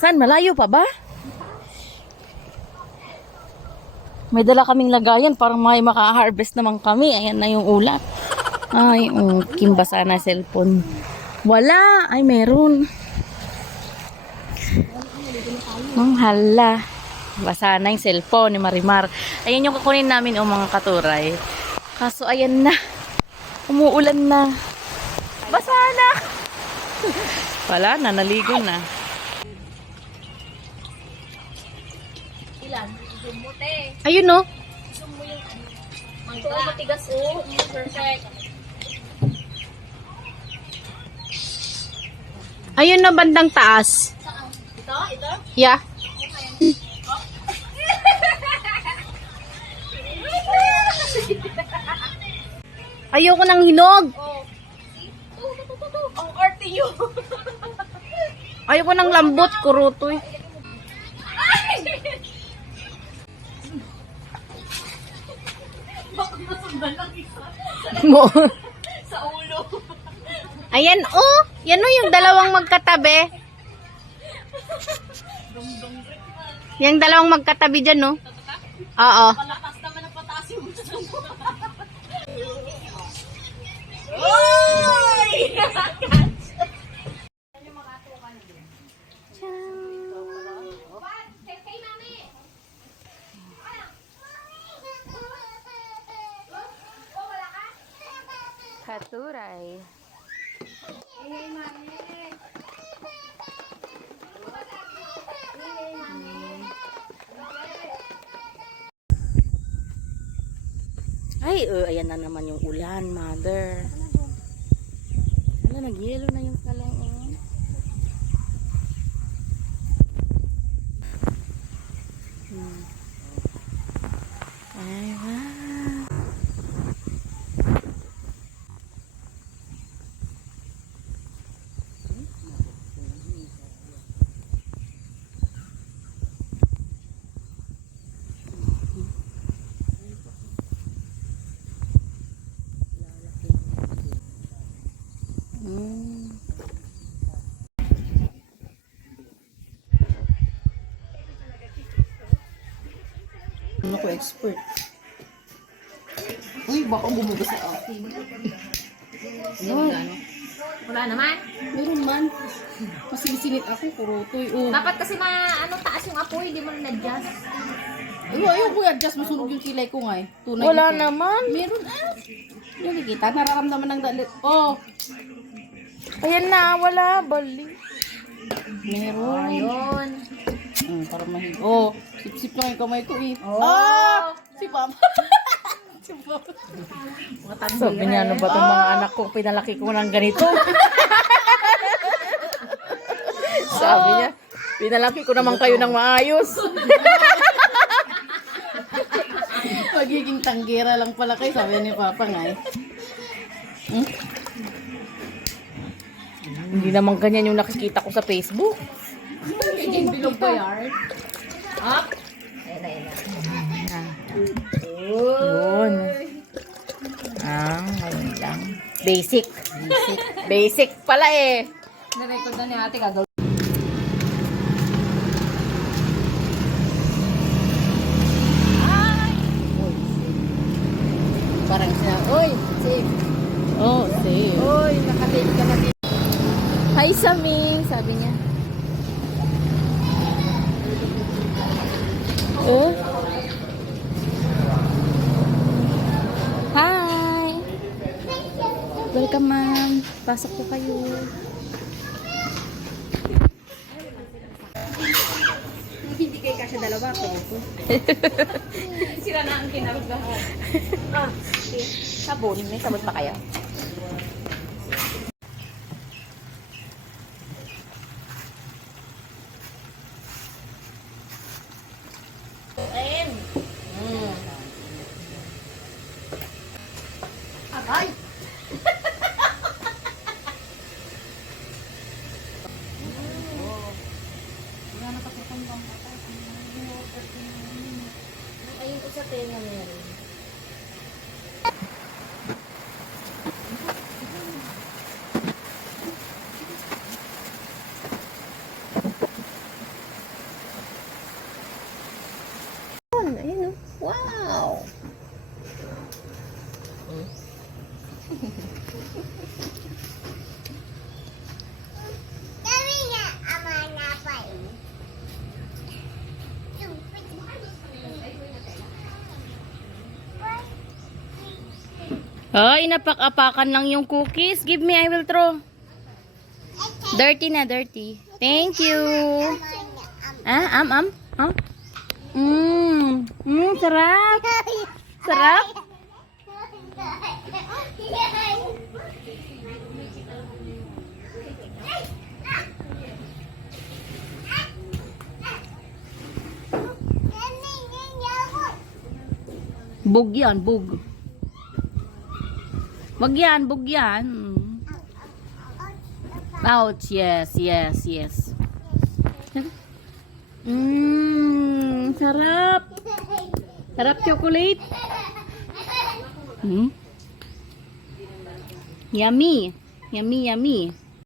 Saan? Malayo pa ba? May dala kaming lagayan para may maka-harvest naman kami. Ayan na yung ulat. Ay, kimbasa na cellphone. Wala. Ay, meron. Hala. Basa na yung cellphone ni Marimar. Ayan yung kukunin namin mga katuray. Kaso ayan na. Umuulan na. Basa na. Wala na. Naligo na. Ilan? Bumuti. Ayun no. Zoom mo yung ano. Ito, matigas oh. Perfect. Ayun na bandang taas. Saan? Ito? Ito? Yeah. Ayoko ng hinog. Oh. Ang arte yun. Ayoko ng lambot, kurutoy. Baka masundan lang isa. Mo. Sa ulo. Ayan oh, yan oh yung dalawang magkatabi. Yung dalawang magkatabi dyan no. Oo. Palakas naman ang pataas yung gusto mo. Oy! Katuray. Ay, ayan na naman yung ulan, mother. Wala, nag-yelo na yung kalong. Ay, wow. Ano ko expert? Uy, baka bumugas sa akin. Wala naman. Meron man. Masinisinit ako, kurutoy. Oh. Dapat kasi taas yung apoy, hindi mo na-adjust. Ayaw ko i-adjust, masunog yung kilay ko nga eh. Tunay wala ito. Naman. Meron Yung nakikita, nararamdaman ng dalit. Oh. Ayan na, wala. Bali. Meron. Ayun. Para mahig. Oh, sip-sip lang yung kamay ko eh. Oh. Ah! Si Papa. Si Papa. Sabi niya, ano ba itong mga anak ko? Pinalaki ko ng ganito. Sabi niya, pinalaki ko naman kayo ng maayos. Magiging tanggera lang pala kayo, sabi ni Papa nga eh. Hindi naman ganyan yung nakikita ko sa Facebook. Yung bilog ba yan? Up. Ayun na. Yun. Ayun lang. Basic. Basic pala eh. Na-record na ni ate gagawin. Parang siya, oy, safe. Oh, safe. Uy, nakatake ka na dito. Hi, Sami, sabi niya. Oh. Hi. Welcome, ma'am. Pasok po kayo. Hindi kayo kasya dalawa ko. Sira na ang kinarugahan. Okay. Sabon. May sabon pa kaya? Ayun. Agay! Ayun ko sa tenga meron. Ay, napak-apakan lang yung cookies. Give me, I will throw. Dirty na, dirty. Thank you. Ah, Huh? Sarap. Sarap. Bug yan, bug. Wag yan, bug yan. Ouch, yes, yes, yes. Sarap. Sarap chocolate. Yummy. Yummy, yummy.